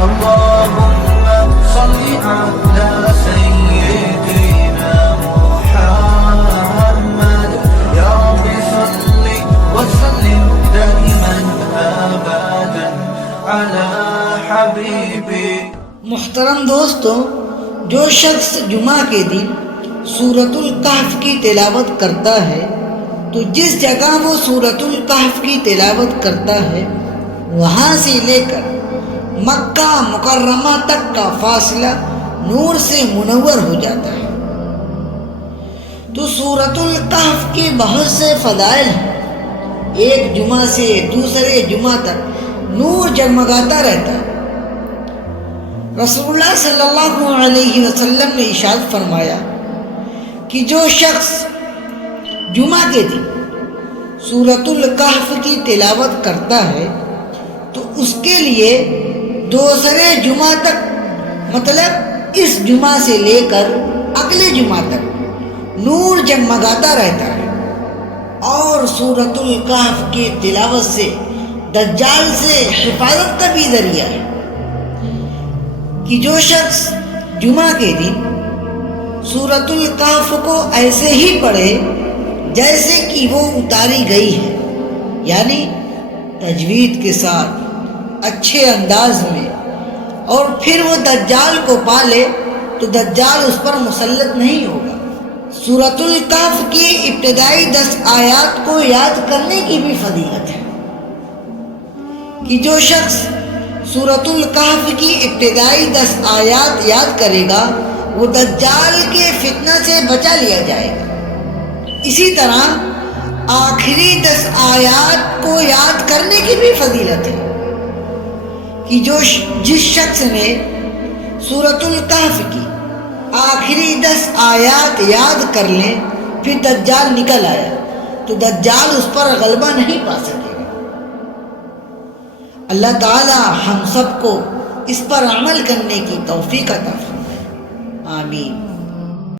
اللهم صل على سيدنا محمد يا رب صل وسلم دائما ابدا على حبيبي. محترم دوستو، جو شخص جمعہ کے دن سورۃ الکہف کی تلاوت کرتا ہے تو جس جگہ وہ سورۃ الکہف کی تلاوت کرتا ہے وہاں سے لے کر مکہ مکرمہ تک کا فاصلہ نور سے منور ہو جاتا ہے. تو سورۃ الکہف کے بہت سے فضائل ہیں. ایک جمعہ سے دوسرے جمعہ تک نور جگمگاتا رہتا ہے. رسول اللہ صلی اللہ علیہ وسلم نے ارشاد فرمایا کہ جو شخص جمعہ کے دن سورۃ الکہف کی تلاوت کرتا ہے تو اس کے لیے دوسرے جمعہ تک، مطلب اس جمعہ سے لے کر اگلے جمعہ تک نور جگمگاتا رہتا ہے. اور سورۃ الکہف کی تلاوت سے دجال سے حفاظت کا بھی ذریعہ ہے کہ جو شخص جمعہ کے دن سورۃ الکہف کو ایسے ہی پڑھے جیسے کہ وہ اتاری گئی ہے، یعنی تجوید کے ساتھ اچھے انداز میں، اور پھر وہ دجال کو پالے تو دجال اس پر مسلط نہیں ہوگا. سورۃ الکہف کی ابتدائی 10 آیات کو یاد کرنے کی بھی فضیلت ہے کہ جو شخص سورۃ الکہف کی ابتدائی 10 آیات یاد کرے گا وہ دجال کے فتنہ سے بچا لیا جائے گا. اسی طرح آخری 10 آیات کو یاد کرنے کی بھی فضیلت ہے کہ جس شخص نے سورۃ الکہف کی آخری 10 آیات یاد کر لیں پھر دجال نکل آیا تو دجال اس پر غلبہ نہیں پا سکے گا. اللہ تعالی ہم سب کو اس پر عمل کرنے کی توفیق عطا فرمائے. آمین.